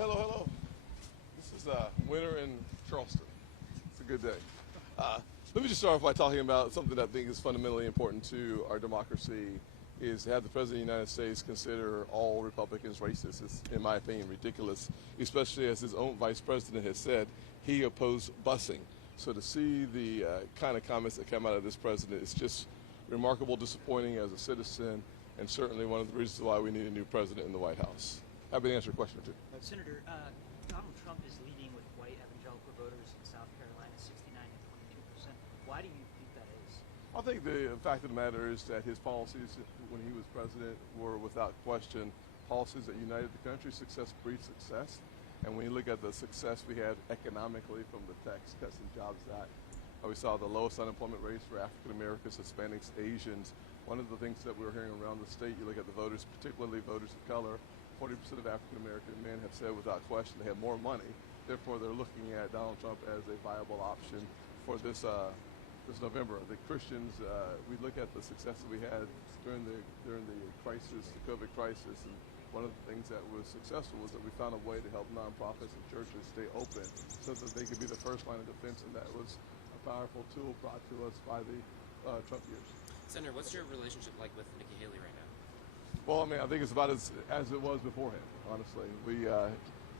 Hello. This is winter in Charleston. It's a good day. Let me just start off by talking about something that I think is fundamentally important to our democracy is to have the President of the United States consider all Republicans racist. It's, in my opinion, ridiculous, especially as his own Vice President has said he opposed busing. So to see the kind of comments that come out of this president is just remarkable, disappointing as a citizen, and certainly one of the reasons why we need a new president in the White House. Happy to answer a question or two. Senator, Donald Trump is leading with white evangelical voters in South Carolina, 69 to 22%. Why do you think that is? I think the fact of the matter is that his policies when he was president were without question policies that united the country. Success breeds success. And when you look at the success we had economically from the Tax Cuts and Jobs Act, we saw the lowest unemployment rates for African Americans, Hispanics, Asians. One of the things that we're hearing around the state, you look at the voters, particularly voters of color, 40% of African American men have said without question they have more money. Therefore, they're looking at Donald Trump as a viable option for this November. The Christians, we look at the success that we had during the crisis, the COVID crisis, and one of the things that was successful was that we found a way to help nonprofits and churches stay open so that they could be the first line of defense, and that was a powerful tool brought to us by the Trump years. Senator, what's your relationship like with Nikki Haley right now? Well, I mean, I think it's about as it was beforehand, honestly. We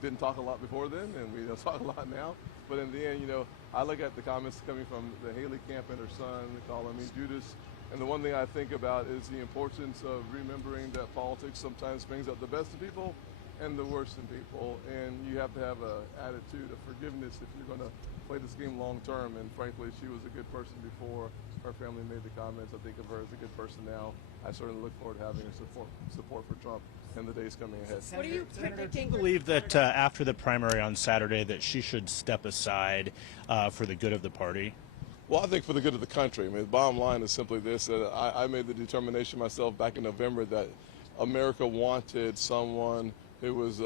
didn't talk a lot before then, and we don't talk a lot now. But in the end, I look at the comments coming from the Haley camp and her son, calling me Judas. And the one thing I think about is the importance of remembering that politics sometimes brings out the best in people and the worst in people. And you have to have an attitude of forgiveness if you're going to play this game long term. And frankly, she was a good person before her family made the comments. I think of her as a good person now. I certainly look forward to having her support for Trump in the days coming ahead. What are you predicting? Do you believe that after the primary on Saturday that she should step aside for the good of the party? Well, I think for the good of the country. I mean, the bottom line is simply this, that I made the determination myself back in November that America wanted someone who was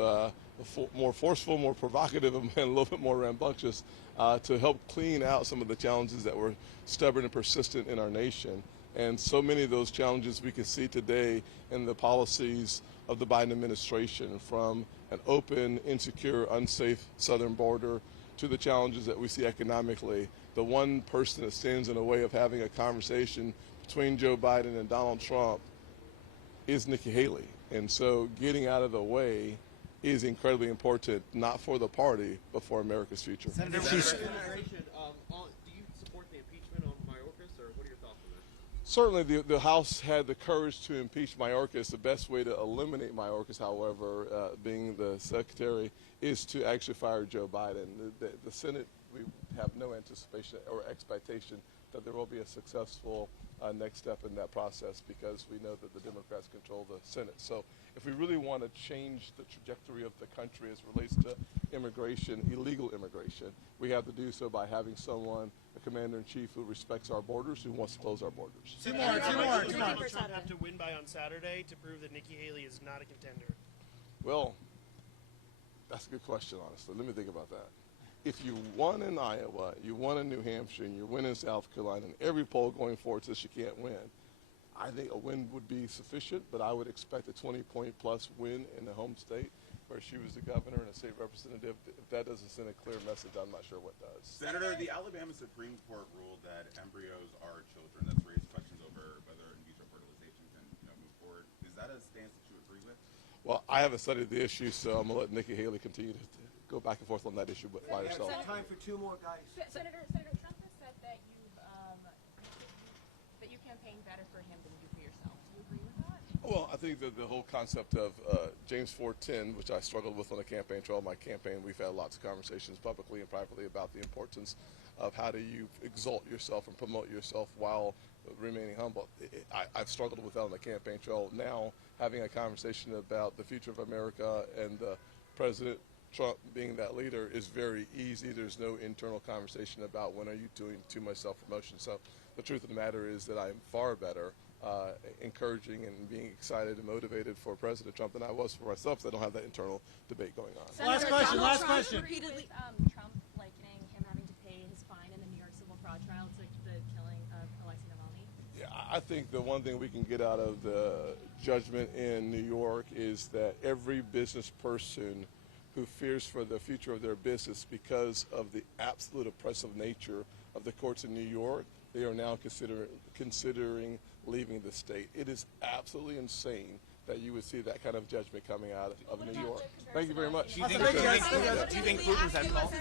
more forceful, more provocative, and a little bit more rambunctious to help clean out some of the challenges that were stubborn and persistent in our nation. And so many of those challenges we can see today in the policies of the Biden administration, from an open, insecure, unsafe southern border to the challenges that we see economically. The one person that stands in the way of having a conversation between Joe Biden and Donald Trump is Nikki Haley. And so getting out of the way is incredibly important, not for the party, but for America's future. Senator, do you support the impeachment of Mayorkas, or what are your thoughts on that? Certainly, the House had the courage to impeach Mayorkas. The best way to eliminate Mayorkas, however, being the secretary, is to actually fire Joe Biden. The Senate, we have no anticipation or expectation that there will be a successful next step in that process because we know that the Democrats control the Senate. So if we really want to change the trajectory of the country as it relates to immigration, illegal immigration, we have to do so by having someone, a commander-in-chief who respects our borders, who wants to close our borders. Two more. Donald Trump have to win by on Saturday to prove that Nikki Haley is not a contender? Well, that's a good question, honestly. Let me think about that. If you won in Iowa, you won in New Hampshire, and you win in South Carolina, and every poll going forward says you can't win, I think a win would be sufficient, but I would expect a 20-point-plus win in the home state where she was the governor and a state representative. If that doesn't send a clear message, I'm not sure what does. Senator, the Alabama Supreme Court ruled that embryos are children. That's raised questions over whether in vitro fertilization can move forward. Is that a stance that you agree with? Well, I haven't studied the issue, so I'm going to let Nikki Haley continue to go back and forth on that issue by herself. Time for two more guys. Senator Trump has said that you campaign better for him than you do for yourself. Do you agree with that? Well, I think that the whole concept of James 4:10, which I struggled with on the campaign trail, my campaign, we've had lots of conversations publicly and privately about the importance of how do you exalt yourself and promote yourself while remaining humble. I've struggled with that on the campaign trail. Now, having a conversation about the future of America and President Trump being that leader is very easy. There's no internal conversation about when are you doing too much self-promotion. So the truth of the matter is that I'm far better encouraging and being excited and motivated for President Trump than I was for myself, because I don't have that internal debate going on. Last question. Repeatedly, Trump likening him having to pay his fine in the New York civil fraud trial to the killing of Alexei Navalny. Yeah, I think the one thing we can get out of the judgment in New York is that every business person who fears for the future of their business because of the absolute oppressive nature of the courts in New York. They are now considering leaving the state. It is absolutely insane that you would see that kind of judgment coming out of New York. Thank you very much. Do you think Putin's at fault?